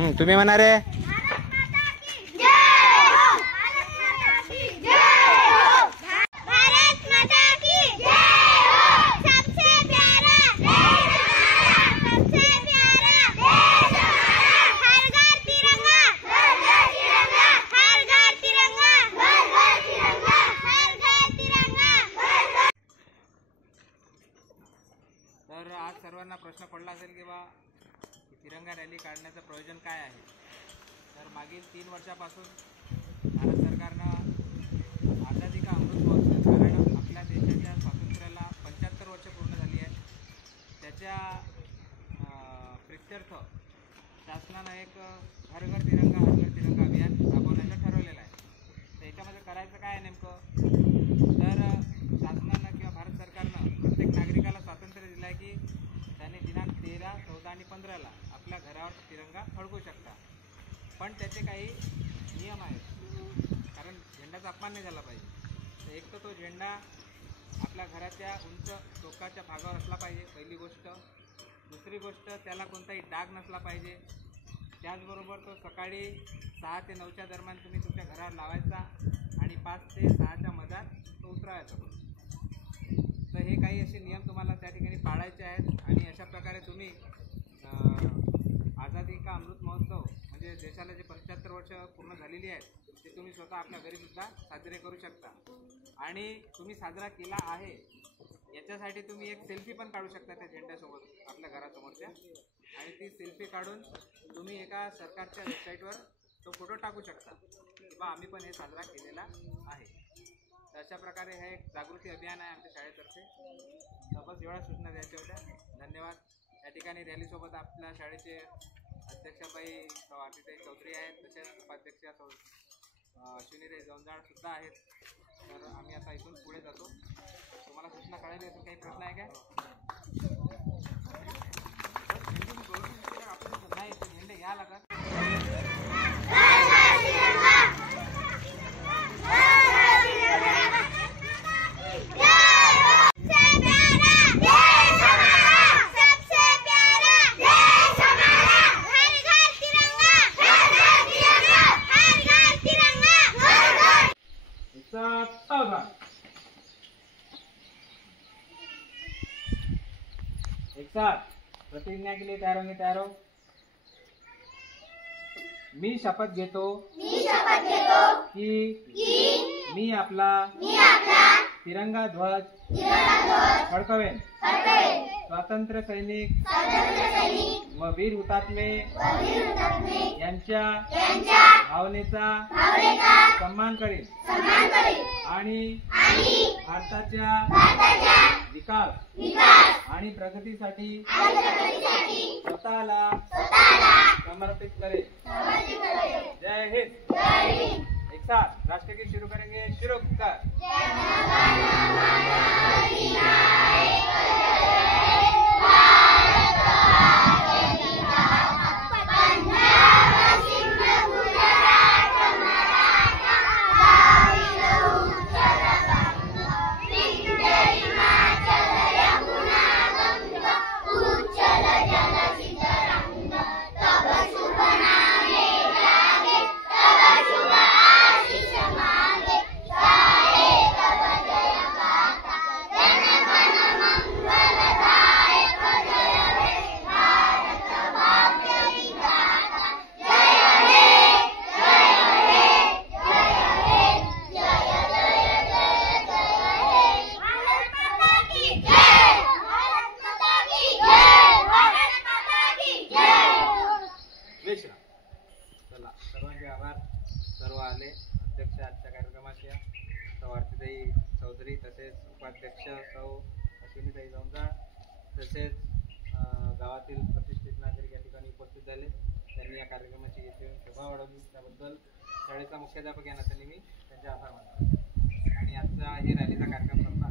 तुम्ही म्हणा रे. तर आज सर्वांना प्रश्न पडला असेल की बा तिरंगा रॅली काढण्याचं प्रयोजन काय आहे. तर मागील 3 वर्षापासून भारत सरकारनं आझादी का अमृत महोत्सव, कारण आपल्या देशाच्या स्वातंत्र्याला 75 वर्ष पूर्ण झाली आहे, त्याच्या प्रित्यर्थ शासनानं एक घर घर तिरंगा हर घर तिरंगा अभियान राबवण्याचं ठरवलेलं आहे. तर याच्यामध्ये करायचं काय आहे नेमकं, तर शासनानं किंवा भारत सरकारनं प्रत्येक नागरिकाला स्वातंत्र्य दिलं आहे की त्याने दिनांक 13, 14 आणि 15ला आपल्या घरावर तिरंगा फडकू शकता. पण त्याचे काही नियम आहेत, कारण झेंडाचा अपमान नाही झाला पाहिजे. तर एक तर तो झेंडा आपल्या घराच्या उंच टोकाच्या भागावर असला पाहिजे, पहिली गोष्ट. दुसरी गोष्ट, त्याला कोणताही डाग नसला पाहिजे. त्याचबरोबर तो सकाळी 6 ते 9च्या दरम्यान तुम्ही तुमच्या घरावर लावायचा आणि 5 ते 6च्या मधात तो उतरवायचा. तर हे काही असे नियम तुम्हाला त्या ठिकाणी पाळायचे आहेत. आणि अशा प्रकारे तुम्ही आझादी का अमृत महोत्सव म्हणजे देशाला जे 75 वर्ष पूर्ण झालेली आहेत ते तुम्ही स्वतः आपल्या घरीसुद्धा साजरे करू शकता. आणि तुम्ही साजरा केला आहे याच्यासाठी तुम्ही एक सेल्फी पण काढू शकता त्या झेंड्यासोबत आपल्या घरासमोरच्या, आणि ती सेल्फी काढून तुम्ही एका सरकारच्या वेबसाईटवर तो फोटो टाकू शकता किंवा आम्ही पण हे साजरा केलेला आहे. तर अशा प्रकारे हे एक जागृती अभियान आहे आमच्या शाळेतर्फे. तर बस एवढ्या सूचना द्यायच्या होत्या. धन्यवाद. या ठिकाणी रॅलीसोबत आपल्या शाळेचे अध्यक्षाबाई आरतीताई चौधरी आहेत, तसेच उपाध्यक्षा अश्विनीताई जवंजाळसुद्धा आहेत. तर आम्ही आता इथून पुढे जातो. तुम्हाला सूचना कळाली असेल, काही प्रश्न आहे काय? नाही, ते झेंडे घ्या लागत. एक साथ प्रतिज्ञा के लिए तैयार होंगे. तैयार हो. मी शपथ घेतो की मी आपला तिरंगा ध्वज फडकवेन. स्वातंत्र्य सैनिक व वीर हुतात्मे यांच्या भावनेचा सन्मान करेन आणि भारताच्या विकास आणि प्रगतीसाठी स्वतःला समर्पित करें. जय हिंद. एक साथ राष्ट्रगीत शुरू करेंगे. शुरू कर. सर्वांचे आभार. सर्व आले. अध्यक्ष आजच्या कार्यक्रमाच्या सौ आरतीताई चौधरी, तसेच उपाध्यक्ष सौ अश्विनीताई जवंजाळ, तसेच गावातील प्रतिष्ठित नागरिक या ठिकाणी उपस्थित झाले. त्यांनी या कार्यक्रमाची येथे शोभा वाढवली. त्याबद्दल शाळेचा मुख्याध्यापक या नात्याने मी त्यांचे आभार मानतो. आणि आजचा हे रॅलीचा कार्यक्रम संपला.